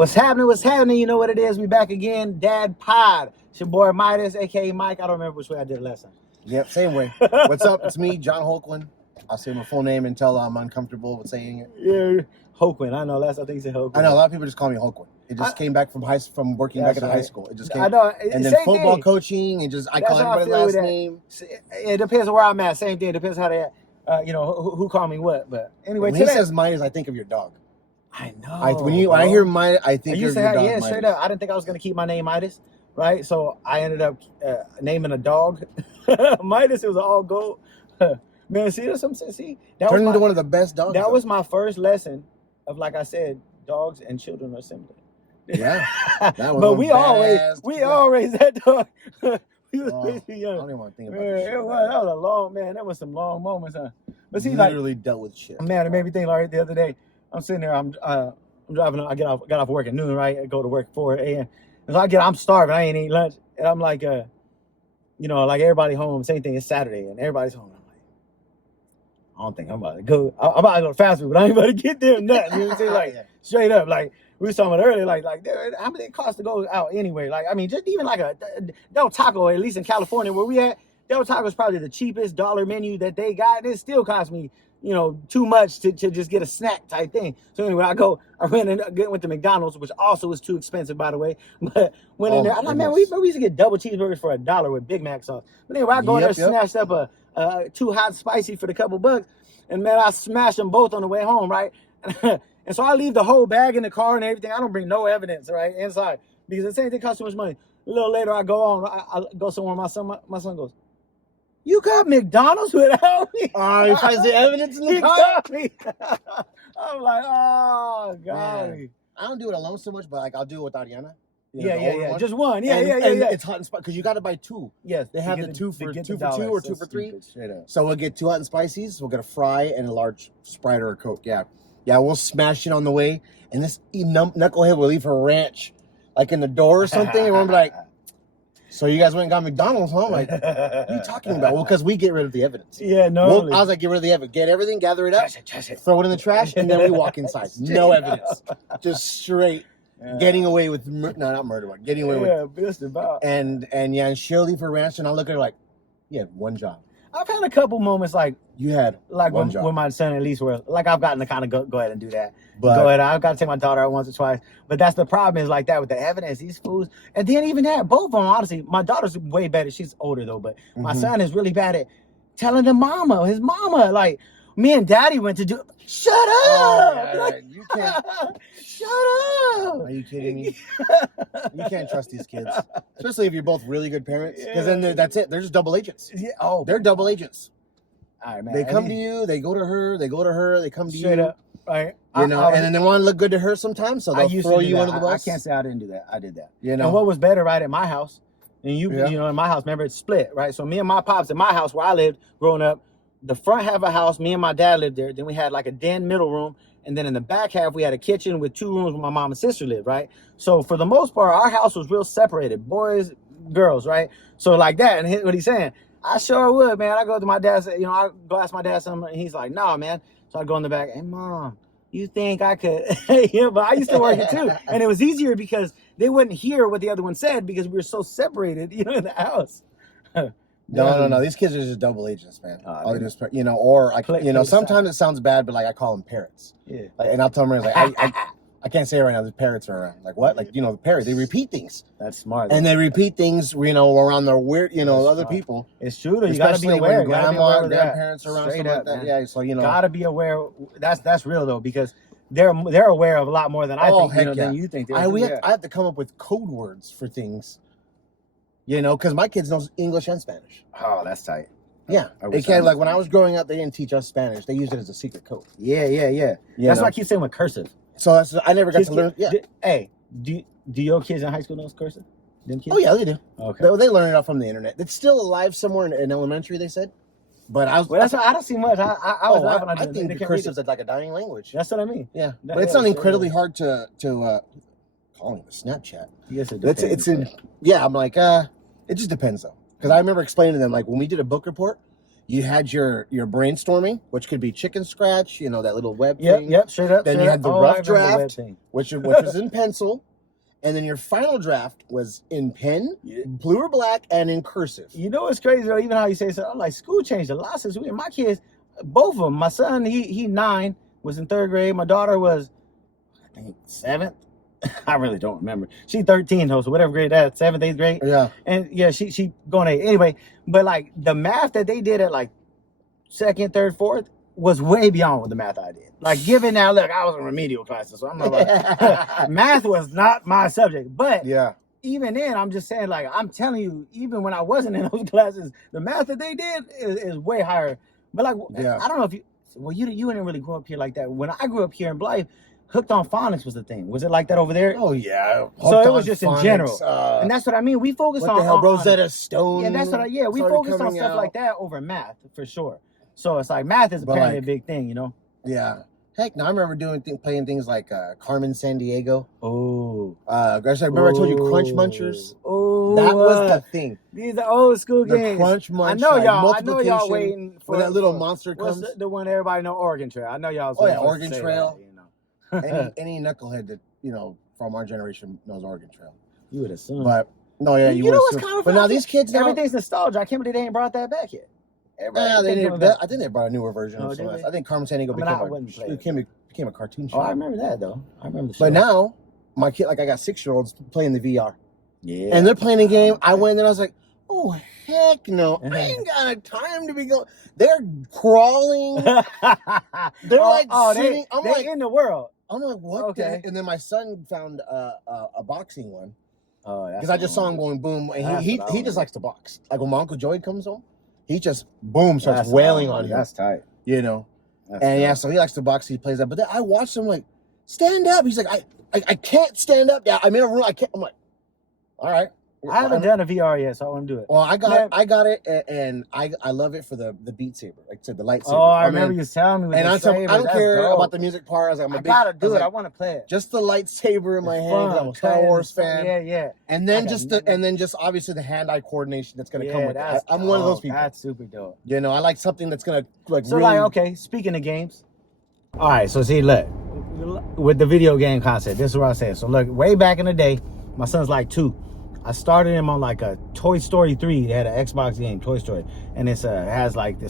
What's happening? What's happening? You know what it is. We back again. Dadpod. It's your boy Midas, aka Mike. I don't remember which way I did it last time. Yep, same way. What's up? It's me, John Holquin. I'll say my full name until I'm uncomfortable with saying it. Yeah, Holquin. I know. Last I think you said Holquin. I know a lot of people just call me Holquin. It just came back from working back at high school. It just came. I know. And then football coaching, and I call everybody last name. It depends on where I'm at. Same thing. It depends how they, who call me what. But anyway, when he says Midas, I think of your dog. I know. When I hear Midas, I think of your dog. Yeah, straight up. I didn't think I was gonna keep my name Midas, right? So I ended up naming a dog Midas. It was all gold. Man, see, that's something. See, that turned into one of the best dogs. That was my first lesson of, like I said, dogs and children are similar. Yeah, that was. But we always that dog. He was basically young. I don't even want to think about it. That was a long man. That was some long moments, huh? But see, literally dealt with shit. Man, it made me think. Like the other day, I'm sitting there. I'm driving. I got off work at noon. Right, I go to work at 4 a.m. And so I'm starving. I ain't eating lunch, and I'm like, like everybody home. Same thing. It's Saturday, and everybody's home. I don't think I'm about to go. I'm about to go to fast food, but I ain't about to get there. Nothing. You know what I'm saying? Like straight up, like we were talking about earlier. Like how much it costs to go out anyway? Like I mean, just even like a Del Taco, at least in California where we at, Del Taco is probably the cheapest dollar menu that they got, and it still cost me, too much to just get a snack type thing. So anyway, I went to McDonald's, which also was too expensive, by the way. But went in there. I'm like, man, we used to get double cheeseburgers for $1 with Big Mac sauce. But anyway, I go in there, snatched up two hot spicy for the couple bucks, and man, I smashed them both on the way home, right? And so I leave the whole bag in the car and everything. I don't bring no evidence, right, inside, because the same thing costs too much money. A little later, I go on. I go somewhere. My son goes, "You got McDonald's without me?" Oh, he finds the evidence in the car. Me. I'm like, oh God. I don't do it alone so much, but like I'll do it with Ariana. Yeah. Just one. Yeah. It's hot and spicy because you got to buy two. Yes, they have the two for $2 or 2 for $3. So we'll get 2 hot and spices. We'll get a fry and a large Sprite or a Coke. Yeah. We'll smash it on the way, and this knucklehead will leave her ranch like in the door or something, and we'll be like, "So you guys went and got McDonald's, huh?" I'm like, what are you talking about? Well, because we get rid of the evidence. Yeah, no. I was like, get rid of the evidence. Get everything, gather it up, throw it in the trash, and then we walk inside. No evidence. Just straight getting away with, not murder, but getting away with. Just about. And she'll leave her ranch, and I'll look at her like, you had one job. I've had a couple moments like, you had like when my son, at least, where like I've gotten to kind of go ahead and do that. But go ahead, I've got to take my daughter out once or twice. But that's the problem, is like that with the evidence, these fools. And then even that, both of them, honestly, my daughter's way better. She's older though, but my son is really bad at telling his mama, like, me and daddy went to do. Shut up! Oh, like, you can't. Shut up! Are you kidding me? You can't trust these kids, especially if you're both really good parents. Because then that's it. They're just double agents. Yeah. Oh, they're double agents. All right, man. They come to you. They go to her. They go to her. They come to straight you. Up. Right. And then they want to look good to her sometimes, so they'll throw you under the bus. I can't say I didn't do that. I did that. And what was better, right, at my house, and in my house, remember, it's split, right? So me and my pops, in my house where I lived growing up, the front half of the house, me and my dad lived there. Then we had like a den middle room, and then in the back half we had a kitchen with 2 rooms where my mom and sister lived, right? So for the most part, our house was real separated, boys, girls, right? So like that, and what he's saying, I sure would, man. I go to my dad, I go ask my dad something, and he's like, "Nah, man." So I go in the back, "Hey, Mom, you think I could?" But I used to work it too, and it was easier because they wouldn't hear what the other one said because we were so separated, in the house. No. These kids are just double agents, man. All they do is, or sometimes it sounds bad, but like I call them parrots. Yeah. And I'll tell them, like, I can't say it right now. The parrots are around. Like what? Like, the parrot. They repeat things. That's smart. And they repeat things, around their weird, other people. It's true. You gotta be aware. When grandma, grandparents are around, straight stuff up, like that. Man. Yeah, so gotta be aware. That's real though, because they're aware of a lot more than I think. Than you think. I have to come up with code words for things. Because my kids know English and Spanish. Oh, that's tight. Yeah, they can't. Like when I was growing up, they didn't teach us Spanish. They used it as a secret code. Yeah. That's why I keep saying with cursive. So I never got to learn. Yeah. Hey, do your kids in high school know cursive? Them kids? Oh yeah, they do. Okay. They learn it off from the internet. It's still alive somewhere in elementary, they said. But I don't see much. I think the cursive is like a dying language. That's what I mean. Yeah, but it's not incredibly hard to calling it a Snapchat. Yes, it depends. I'm like, it just depends though, because I remember explaining to them, like, when we did a book report, You had your brainstorming, which could be chicken scratch, that little web thing. Yep, straight up. Then you had the rough draft, which was in pencil. And then your final draft was in pen, blue or black, and in cursive. You know what's crazy though? Even how you say so, I'm like, school changed a lot since we. My kids, both of them. My son, he 9, was in 3rd grade. My daughter was, I think, 7th. I really don't remember. She's 13 though, so whatever grade that, 7th, 8th grade. Yeah. And yeah, she going 8 anyway. But like the math that they did at like 2nd, 3rd, 4th was way beyond what the math I did. Like, given now, look, I was in remedial classes, so I'm not like, math was not my subject. But yeah, even then, I'm just saying, like, I'm telling you, even when I wasn't in those classes, the math that they did is way higher. But like, I don't know if you didn't really grow up here like that. When I grew up here in Blythe, hooked on phonics was the thing. Was it like that over there? Oh yeah. So it was just phonics, in general, and that's what I mean. We focused on what the hell, Rosetta Stone. Yeah, that's what. We focused on stuff like that over math for sure. So it's like math is apparently a big thing, Yeah. Heck, no, I remember playing things like Carmen Sandiego. Oh. I remember I told you Crunch Munchers. Oh. That was the thing. These are old school games. The Crunch Munch. I know y'all waiting for when that little monster comes. The one everybody know, Oregon Trail. I know y'all. Oh yeah, Oregon Trail. That, any knucklehead that from our generation knows Oregon Trail. You would assume. But no, yeah, you would know what's assume. kind of But now these kids, everything's nostalgia. I can't believe they ain't brought that back yet. I think they brought a newer version of something. I think Carmen Sandiego became a cartoon show. Oh, I remember that though. I remember the show. But now, my kid, like I got 6-year-olds playing the VR. Yeah. And they're playing a game. I went and I was like, oh, heck no. I ain't got time to be going. They're crawling. They're sitting. They're in the world. I'm like, what? Okay. And then my son found a boxing one. Oh, that's because I just saw him going boom. And he just likes to box. Like when my Uncle Joey comes home, he just starts wailing on him. That's tight. So he likes to box. He plays that. But then I watched him like, stand up. He's like, I can't stand up. Yeah, I'm in a room. I can't. I'm like, all right. I haven't done a VR yet, so I want to do it. Well, I got it, and I love it for the Beat Saber. Like I said, the lightsaber. Oh, I remember you telling me. And I don't care about the music part. I gotta do it. I want to play it. Just the lightsaber in my hand. I'm a Star Wars fan. Yeah. And then just obviously the hand-eye coordination that's gonna come with that. I'm one of those people. That's super dope. I like something that's gonna like. So really... okay. Speaking of games, all right. So see, look, with the video game concept, this is what I said. So look, way back in the day, my son's like 2. I started him on like a Toy Story 3. They had an Xbox game, Toy Story, and it's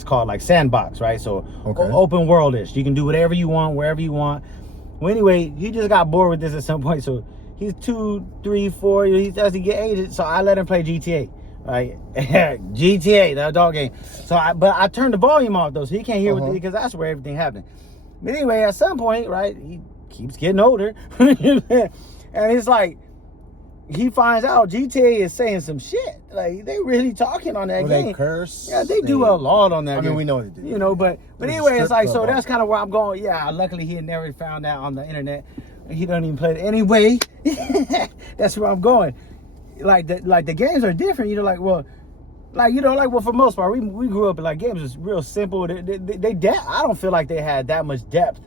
called like Sandbox, right? So open world-ish. You can do whatever you want, wherever you want. Well, anyway, he just got bored with this at some point. So he's 2, 3, 4. He starts to get aged. So I let him play GTA, right? GTA, the adult game. So I turned the volume off though, so he can't hear because that's where everything happened. But anyway, at some point, right, he keeps getting older, and it's like. He finds out GTA is saying some shit. Like, they really talking on that game. They curse. Yeah, they do a lot on that game. I mean, we know they do. But anyway, it's like, so that's kind of where I'm going. Yeah, luckily he had never found out on the internet. He doesn't even play it anyway. That's where I'm going. Like the games are different. For most part, we grew up in like games was real simple. I don't feel like they had that much depth.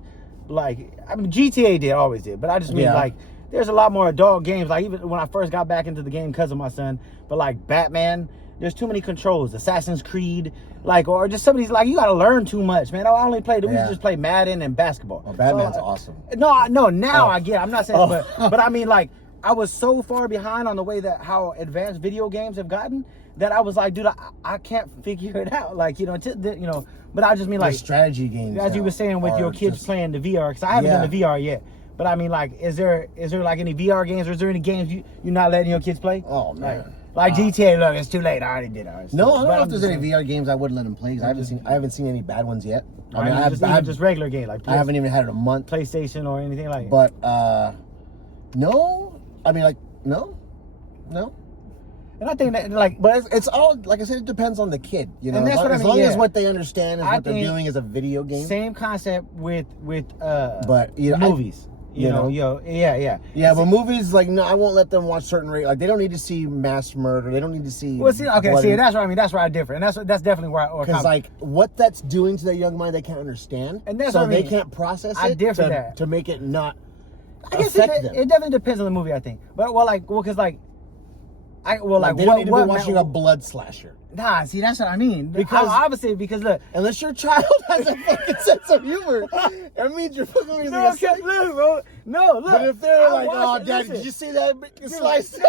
Like, I mean, GTA always did, but I just mean like. There's a lot more adult games. Like even when I first got back into the game because of my son, but like Batman, there's too many controls. Assassin's Creed, or just some of these, like you got to learn too much, man. I only played. We just play Madden and basketball. Oh, Batman's awesome. No. Now I get. I'm not saying, but I mean, like I was so far behind on the way that how advanced video games have gotten that I was like, dude, I can't figure it out. Like but I just mean like strategy games. As you were saying with your kids playing the VR, because I haven't done the VR yet. But I mean, like, is there like any VR games, or is there any games you're not letting your kids play? Oh man, like GTA. Look, it's too late. I already did ours. No, I don't know if there's any VR games I wouldn't let them play. I haven't seen any bad ones yet. I mean, I have just regular games like I haven't even had it a month. PlayStation or anything like. But no, I mean like no. And I think that but it's all like I said. It depends on the kid, And that's as long as what they understand is what they're doing is a video game. Same concept with but movies. Yeah, but movies no, I won't let them watch certain like they don't need to see mass murder. They don't need to see. Well, that's what I mean. That's where I differ, and that's definitely where I because like what that's doing to their young mind, they can't understand, and that's so they can't process it. To make it not. I guess it definitely depends on the movie, I think. But because Like they don't need to be watching a blood slasher. Nah, see, that's what I mean. Because obviously, because look, unless your child has a fucking sense of humor, that means you're fucking really look, bro. No, look. But if they're like, oh, Dad, did you see that slice?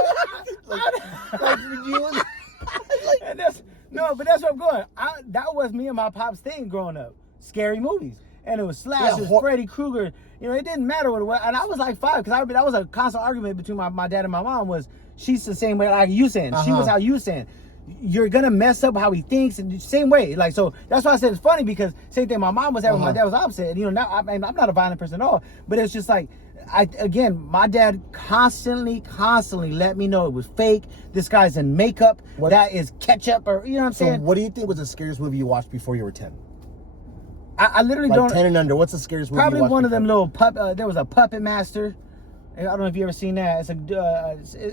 But that's where I'm going. That was me and my pop's thing growing up. Scary movies. And it was slashers, Freddy Krueger. You know, it didn't matter what it was. And I was like 5, because that was a constant argument between my dad and my mom was, she's the same way like you saying. She was how you saying. You're gonna mess up how he thinks, and the same way. Like, so that's why I said it's funny, because same thing my mom was having, my dad was opposite. And you know, now I'm not a violent person at all, but it's just like, my dad constantly let me know it was fake. This guy's in makeup. That is ketchup, or you know what I'm saying. So what do you think was the scariest movie you watched before you were 10? I literally don't. 10 and under. What's the scariest movie? Probably you watched one of them little there was a Puppet Master. I don't know if you ever seen that. It's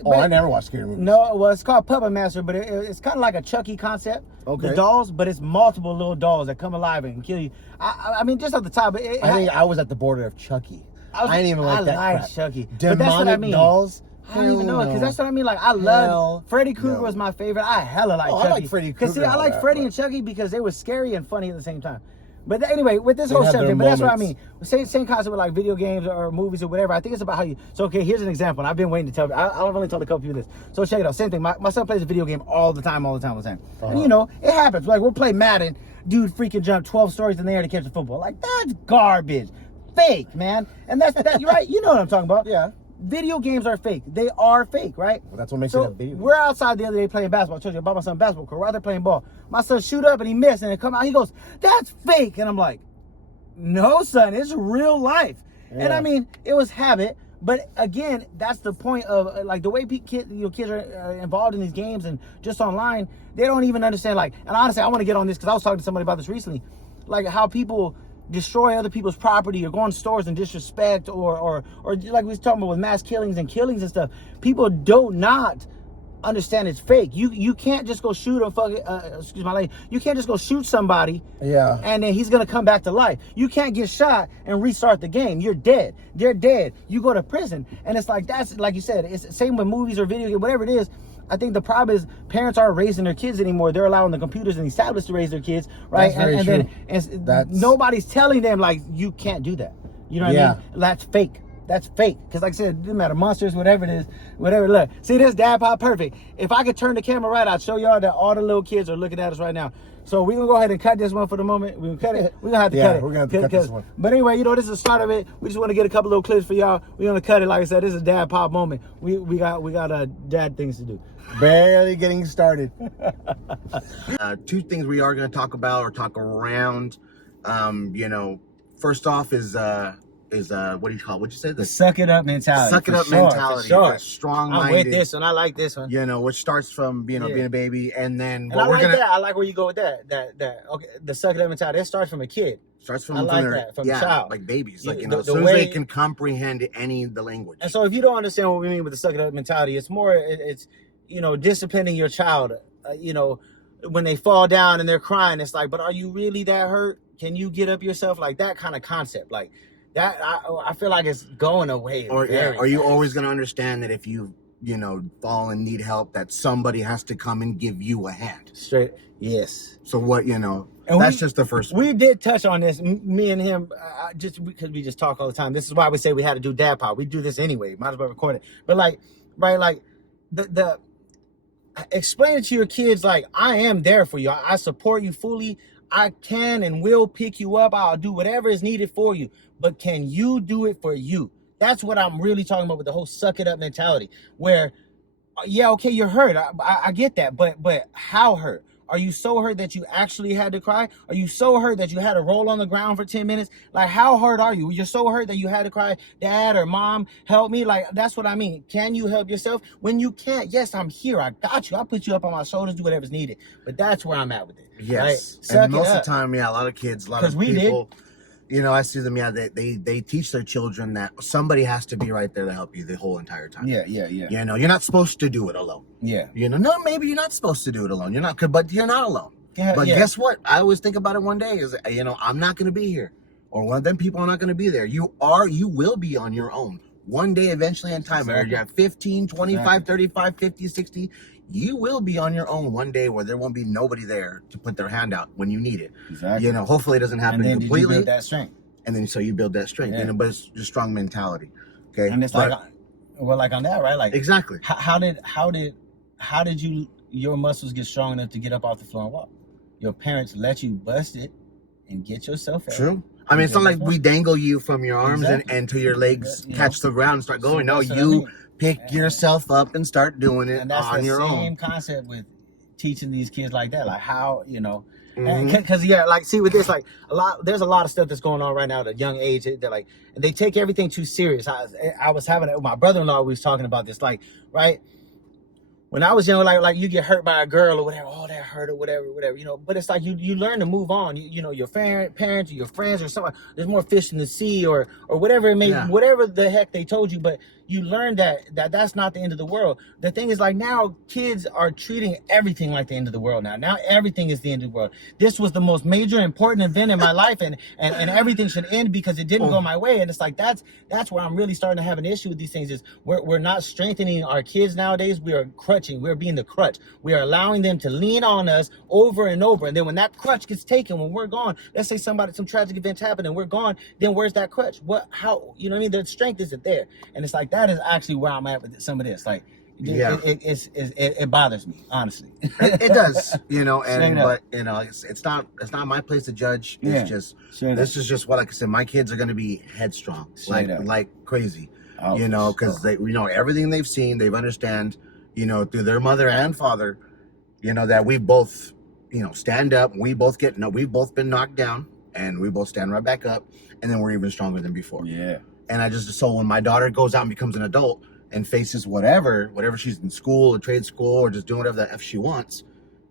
I never watched scary movies. No, well, it's called Puppet Master, but it's kind of like a Chucky concept. Okay. The dolls, but it's multiple little dolls that come alive and kill you. I mean, just off the top. I think I was at the border of Chucky. I didn't even like that. I like crap. Chucky. Demonic but that's what I mean. dolls. I don't even know it, because that's what I mean. Like, I love Freddy Krueger was my favorite. I hella like Chucky. I like Freddy Krueger. Because see, I like Freddy and Chucky because they were scary and funny at the same time. But anyway, with this whole subject, but that's what I mean. Same concept with like video games or movies or whatever. I think it's about how you. So okay, here's an example. And I've been waiting to tell. I've only told a couple people this. So check it out. Same thing. My son plays a video game all the time. And you know, it happens. Like, we'll play Madden. Dude freaking jumped 12 stories in the air to catch a football. Like, that's garbage. Fake, man. And that's you're right. You know what I'm talking about. Yeah. Video games are fake. They are fake, right? Well, that's what makes it a video game. We're outside the other day playing basketball. I told you about my son basketball court. We're out there playing ball. My son shoot up and he missed, and it come out. He goes, "That's fake." And I'm like, "No, son, it's real life." Yeah. And I mean, it was habit. But again, that's the point of like the way kids are involved in these games and just online. They don't even understand. Like, and honestly, I want to get on this because I was talking to somebody about this recently, like how people destroy other people's property or go in stores and disrespect or like we was talking about with mass killings and stuff. People do not understand it's fake. You can't just go shoot excuse my language. You can't just go shoot somebody. Yeah. And then he's gonna come back to life. You can't get shot and restart the game. You're dead. They're dead. You go to prison. And it's like, that's like you said. It's the same with movies or video games, whatever it is. I think the problem is parents aren't raising their kids anymore. They're allowing the computers and these tablets to raise their kids, right? That's very true. Then nobody's telling them like, you can't do that. You know what I mean? That's fake. That's fake. Because like I said, it doesn't matter. Monsters, whatever it is, whatever. Look, see this Dadpod perfect. If I could turn the camera right, I'd show y'all that all the little kids are looking at us right now. So we're going to go ahead and cut this one for the moment. We're going to cut it. We're going to have to cut it. We're going to have to cut this one. But anyway, you know, this is the start of it. We just want to get a couple little clips for y'all. We're going to cut it. Like I said, this is a Dadpod moment. We got dad things to do. Barely getting started. 2 things we are going to talk about or talk around. You know, first off is what do you call it? What'd you say? The suck it up mentality. Suck it up mentality. Sure. Strong-minded. I'm with this one. I like this one. You know, which starts from being a baby, and then I like where you go with that. Okay, the suck it up mentality. It starts from a kid. Starts from from a child, like babies, like, you know, as soon as they can comprehend the language. And so, if you don't understand what we mean with the suck it up mentality, it's more it's you know, disciplining your child. You know, when they fall down and they're crying, it's like, but are you really that hurt? Can you get up yourself? Like that kind of concept, like that. I feel like it's going away. Or are you always going to understand that if you fall and need help, that somebody has to come and give you a hand? Straight. Yes. So what, and that's just the first one. We did touch on this, me and him, just because we just talk all the time. This is why we say we had to do Dadpod. We do this anyway. Might as well record it. But like, right, like the explain it to your kids, like, I am there for you. I support you fully. I can and will pick you up. I'll do whatever is needed for you. But can you do it for you? That's what I'm really talking about with the whole suck it up mentality. Where, yeah, okay, you're hurt. I get that. But how hurt? Are you so hurt that you actually had to cry? Are you so hurt that you had to roll on the ground for 10 minutes? Like, how hurt are you? You're so hurt that you had to cry, Dad or Mom, help me? Like, that's what I mean. Can you help yourself? When you can't, yes, I'm here. I got you. I'll put you up on my shoulders, do whatever's needed. But that's where I'm at with it. Yes. Right? And most of the time, a lot of kids, a lot of people, I see them, they teach their children that somebody has to be right there to help you the whole entire time. Yeah. You're not supposed to do it alone. Yeah. No, maybe you're not supposed to do it alone. You're not, but you're not alone. Yeah, but guess what? I always think about it one day is, I'm not going to be here. Or one of them people are not going to be there. You will be on your own one day eventually in time, whether you're at 15, 25, 35, 50, 60, you will be on your own one day where there won't be nobody there to put their hand out when you need it. Exactly. You know, hopefully it doesn't happen and then completely. You build that strength. And then so you build that strength, you know, but it's just strong mentality. Okay. And it's like, well, like on that, right? Like exactly. How did your muscles get strong enough to get up off the floor and walk? Your parents let you bust it and get yourself out. True. I mean, it's not like we dangle you from your arms and until your legs catch the ground and start going. No, you pick yourself up and start doing it on your own. That's the same concept with teaching these kids like that. Like how, you know, because like see with this, like there's a lot of stuff that's going on right now at a young age. They're like, they take everything too serious. I was having my brother-in-law was talking about this, like, right? When I was young, like you get hurt by a girl or whatever, oh, that hurt or whatever, you know. But it's like you learn to move on. You know, your parents or your friends or something. There's more fish in the sea or whatever it may, whatever the heck they told you. But you learn that's not the end of the world. The thing is, like, now kids are treating everything like the end of the world. Now everything is the end of the world. This was the most major important event in my life, and everything should end because it didn't go my way. And it's like that's where I'm really starting to have an issue with these things. Is we're not strengthening our kids nowadays. We are crutching. We're being the crutch. We are allowing them to lean on us over and over. And then when that crutch gets taken, when we're gone, let's say some tragic events happen and we're gone, then where's that crutch? How, you know what I mean? The strength isn't there. And it's like, that is actually where I'm at with some of this. Like, it bothers me, honestly. It does, you know, but you know, it's not my place to judge. It's just, this is just what, like I said, my kids are going to be headstrong, like crazy, you know, because they, you know, everything they've seen, they've understand, you know, through their mother and father, you know, that we both, you know, stand up. We've both been knocked down, and we both stand right back up, and then we're even stronger than before. Yeah. And so when my daughter goes out and becomes an adult and faces whatever she's in school or trade school or just doing whatever the F she wants,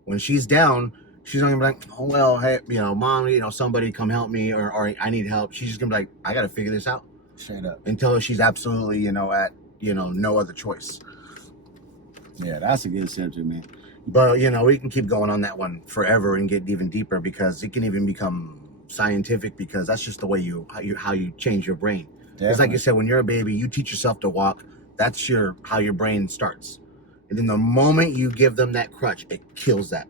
when she's down, she's not gonna be like, oh, well, hey, you know, mom, you know, somebody come help me, or I need help. She's just gonna be like, I gotta figure this out. Straight up. Until she's absolutely, you know, at, you know, no other choice. Yeah, that's a good subject, man. But, you know, we can keep going on that one forever and get even deeper, because it can even become scientific, because that's just the way how you change your brain. It's like you said, when you're a baby, you teach yourself to walk. That's how your brain starts. And then the moment you give them that crutch, it kills that.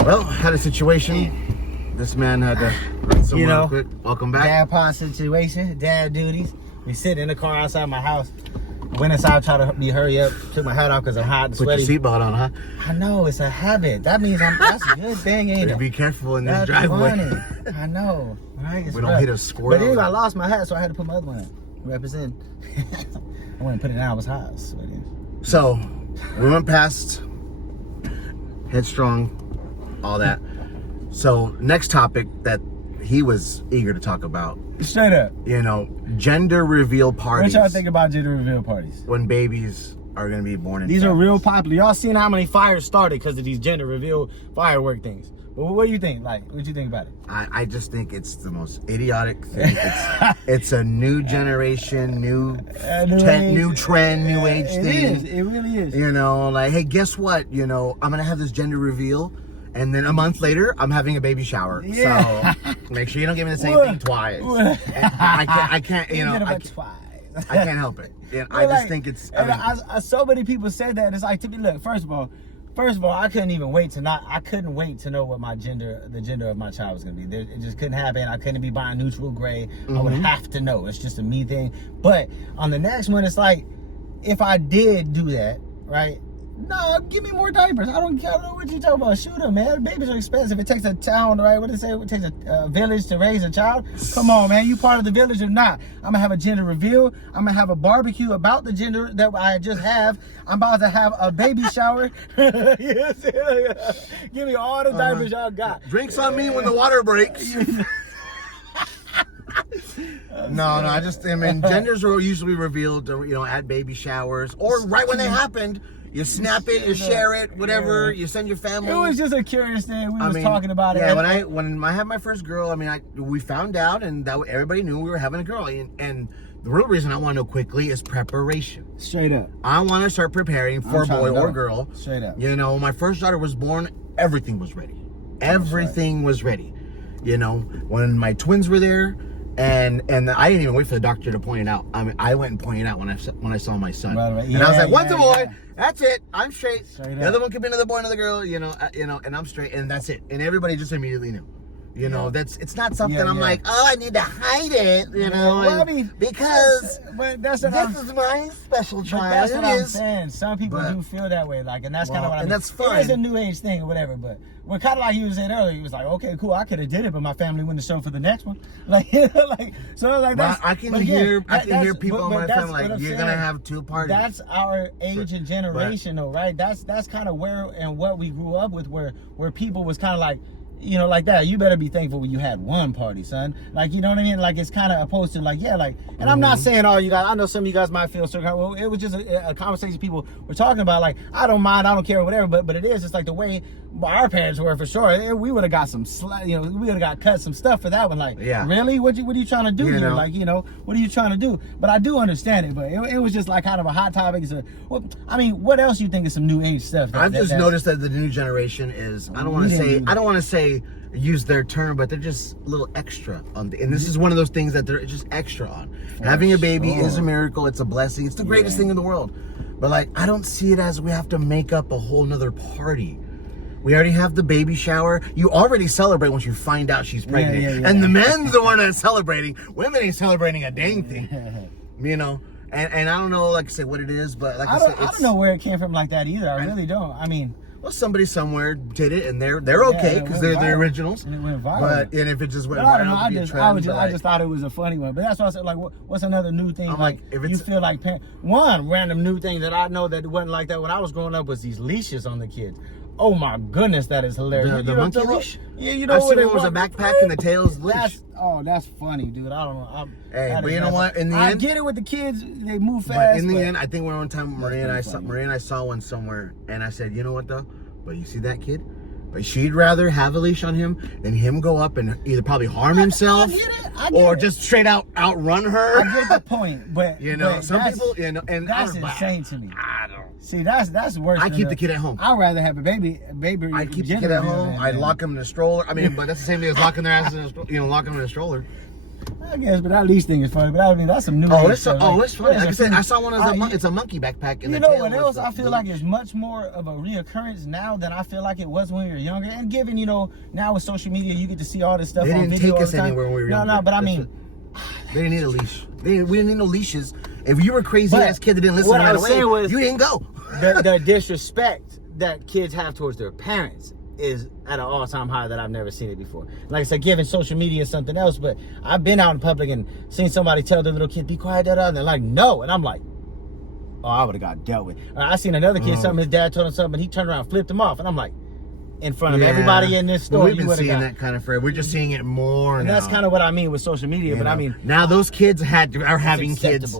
Well, had a situation. This man had to run somewhere, you know, quick. Welcome back. Dadpod situation, dad duties. We sit in the car outside my house. Went inside, tried to hurry up. Took my hat off because I'm hot and sweaty. Put your seatbelt on, huh? I know, it's a habit. That means that's a good thing, ain't it? Be careful in this driveway. Funny. I know. Right? We don't hit a squirrel. But anyway, I lost my hat, so I had to put my other one on. Represent. I went and put it in. I was hot. So, we went past headstrong, all that. So, next topic that he was eager to talk about. Straight up. You know, gender reveal parties. What y'all think about gender reveal parties? When babies are going to be born in These are real popular. Y'all seen how many fires started because of these gender reveal firework things. Well, what do you think? Like, what do you think about it? I just think it's the most idiotic thing. It's a new generation, new trend, new age thing. It really is. You know, like, hey, guess what? You know, I'm going to have this gender reveal, and then a month later, I'm having a baby shower. Yeah. So make sure you don't give me the same thing twice. I can't, you know, I can't help it. Yeah, I just think it's. So many people said that. It's like, to me, look, first of all, I couldn't wait to know what the gender of my child was gonna be. It just couldn't happen. I couldn't be buying neutral gray. I would have to know. It's just a me thing. But on the next one, it's like, if I did do that, right? No, give me more diapers. I don't know what you talking about. Shoot them, man. Babies are expensive. It takes a town, right? What do they say? It takes a village to raise a child. Come on, man. You part of the village or not? I'm going to have a gender reveal. I'm going to have a barbecue about the gender that I just have. I'm about to have a baby shower. Give me all the diapers y'all got. Drinks on me when the water breaks. No, I mean, genders are usually revealed, you know, at baby showers or right when they happened. You snap it, you share it, whatever. You send your family. It was just a curious thing. We was talking about it. Yeah, when I had my first girl, I mean, we found out, and that everybody knew we were having a girl. And the real reason I want to know quickly is preparation. Straight up. I want to start preparing for a boy or girl. Straight up. You know, my first daughter was born, everything was ready. Everything was ready. You know, when my twins were there, And I didn't even wait for the doctor to point it out. I mean, I went and pointed it out when I saw my son. Right. And I was like, one's a boy. That's it. I'm straight. Straight The up. other one could be another boy, another girl. You know, and I'm straight, and that's it. And everybody just immediately knew. You know, it's not something I'm like, oh, I need to hide it. You know, well, I mean, because this is my special child. That's what I'm saying. Some people do feel that way, like, and that's kind of what I mean. And that's fine. It is a new age thing or whatever, but we're kind of like you were saying earlier. He was like, okay, cool, I could have did it, but my family wouldn't show for the next one. Like, like so, like that's. I can hear people in my family like, you're gonna have 2 parties. That's our age and generation, though, right? That's kind of where and what we grew up with, where people was kind of like, you know, like that. You better be thankful when you had 1 party, son. Like, you know what I mean? Like, it's kind of opposed to like, yeah, like, and I'm not saying all you guys, I know some of you guys might feel so, well, it was just a conversation people were talking about, like, I don't mind, I don't care, whatever, but it is, it's like the way our parents were for sure. We would have got some, we would have got cut some stuff for that one. Like, really? What are you trying to do here? Like, what are you trying to do? But I do understand it, but it was just like kind of a hot topic. So, well, I mean, what else you think is some new age stuff? I've just noticed that the new generation is, I don't want to say use their term, but they're just a little extra on and this is one of those things that they're just extra on. Having a baby is a miracle. It's a blessing. It's the greatest thing in the world. But like, I don't see it as we have to make up a whole nother party. We already have the baby shower. You already celebrate once you find out she's pregnant. And the men's the one that's celebrating. Women ain't celebrating a dang thing. You know? And I don't know, like I said, what it is, but like I said, I don't know where it came from like that either. I really don't. I mean, well, somebody somewhere did it, and they're okay because they're the originals. And it went viral. But if it just went viral, I don't know. I just thought it was a funny one. But that's why I said, like, what's another new thing? I'm like, if you feel like one random new thing that I know that wasn't like that when I was growing up was these leashes on the kids. Oh my goodness, that is hilarious. The monkey leash? Yeah, you know what it was, a backpack and the tail's leash. That's funny, dude. I don't know. But you know what? In the end, I get it with the kids; they move fast. But in the end, I think one time Maria and I saw one somewhere, and I said, you know what though? But you see that kid? But she'd rather have a leash on him than him go up and either probably harm himself or just straight out outrun her. I get the point, but some people, and that's insane to me. I don't. See, that's worse. I keep the kid at home. I'd rather have a baby. I keep the kid at home. I'd lock him in a stroller. I mean, but that's the same thing as locking their asses in locking them in a stroller. I guess, but that leash thing is funny. But I mean, that's some new. It's funny. Like I said, I saw one of it's a monkey backpack. You know what else? I feel like it's much more of a reoccurrence now than I feel like it was when we were younger. And given, now with social media, you get to see all this stuff. They on didn't video take us anywhere when we were younger. No, but I mean, they didn't need a leash. We didn't need no leashes. If you were a crazy ass kid that didn't listen right away, you didn't go. The disrespect that kids have towards their parents is at an all-time high that I've never seen it before. Like I said, given social media is something else, but I've been out in public and seen somebody tell their little kid, be quiet, and they're like, no. And I'm like, oh, I would have got dealt with. I seen another kid, his dad told him something, and he turned around and flipped him off. And I'm like, in front of everybody in this store. Well, we've been seeing that kind of forever. We're just seeing it more and now. That's kind of what I mean with social media, but I mean. Now those kids are having kids.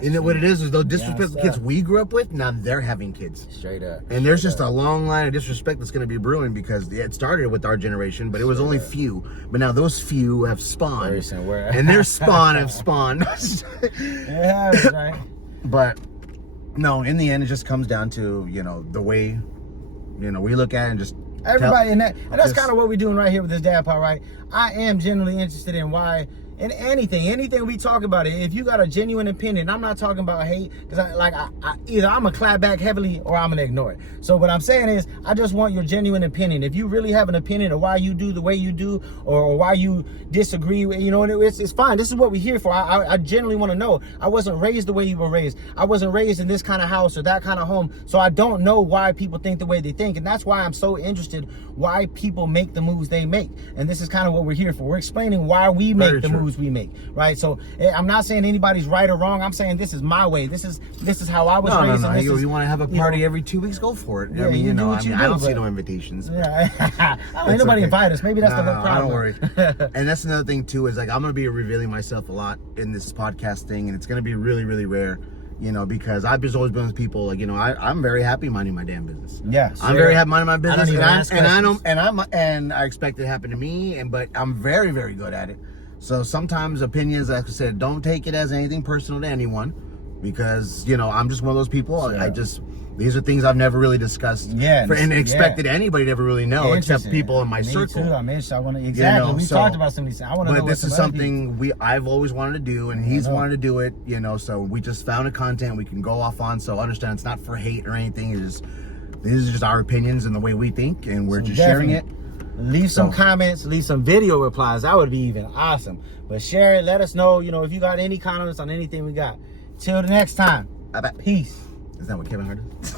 You know what it is those disrespectful kids we grew up with, now they're having kids. Straight up. And there's just a long line of disrespect that's going to be brewing because it started with our generation, but it was only few. But now those few have spawned. And their spawn have spawned. Yeah, right. But no, in the end, it just comes down to, the way, we look at it and just everybody and that's kind of what we're doing right here with this Dadpod, right? I am genuinely interested in why. And anything we talk about it. If you got a genuine opinion, I'm not talking about hate, because either I'm gonna clap back heavily or I'm gonna ignore it. So what I'm saying is, I just want your genuine opinion. If you really have an opinion of why you do the way you do, or why you disagree, it's fine. This is what we're here for. I genuinely want to know. I wasn't raised the way you were raised. I wasn't raised in this kind of house or that kind of home, so I don't know why people think the way they think, and that's why I'm so interested why people make the moves they make. And this is kind of what we're here for. We're explaining why we make the moves we make, right? So I'm not saying anybody's right or wrong. I'm saying this is my way. This is how I was raised. No. You want to have a party every 2 weeks? Go for it. Yeah, I don't see no invitations. Yeah, ain't nobody invite us. Maybe that's the problem. Don't worry. And that's another thing too. Is like I'm gonna be revealing myself a lot in this podcast thing, and it's gonna be really, really rare. Because I've just always been with people like, I'm very happy minding my damn business. Yeah, I'm very happy minding my business, and I expect it to happen to me, but I'm very, very good at it. So sometimes opinions, like I said, don't take it as anything personal to anyone. because I'm just one of those people. I just these are things I've never really discussed. And expected anybody to ever really know, except people in my circle. Too. I want to exactly. We talked about some of these things. I want to know. But this is something I've always wanted to do, and he's wanted to do it. So we just found a content we can go off on. So understand, it's not for hate or anything. These are just our opinions and the way we think, and we're just sharing it. Leave some comments, leave some video replies. That would be even awesome. But share it. Let us know, if you got any comments on anything we got. Till the next time. Bye-bye. Peace. Is that what Kevin Hart is?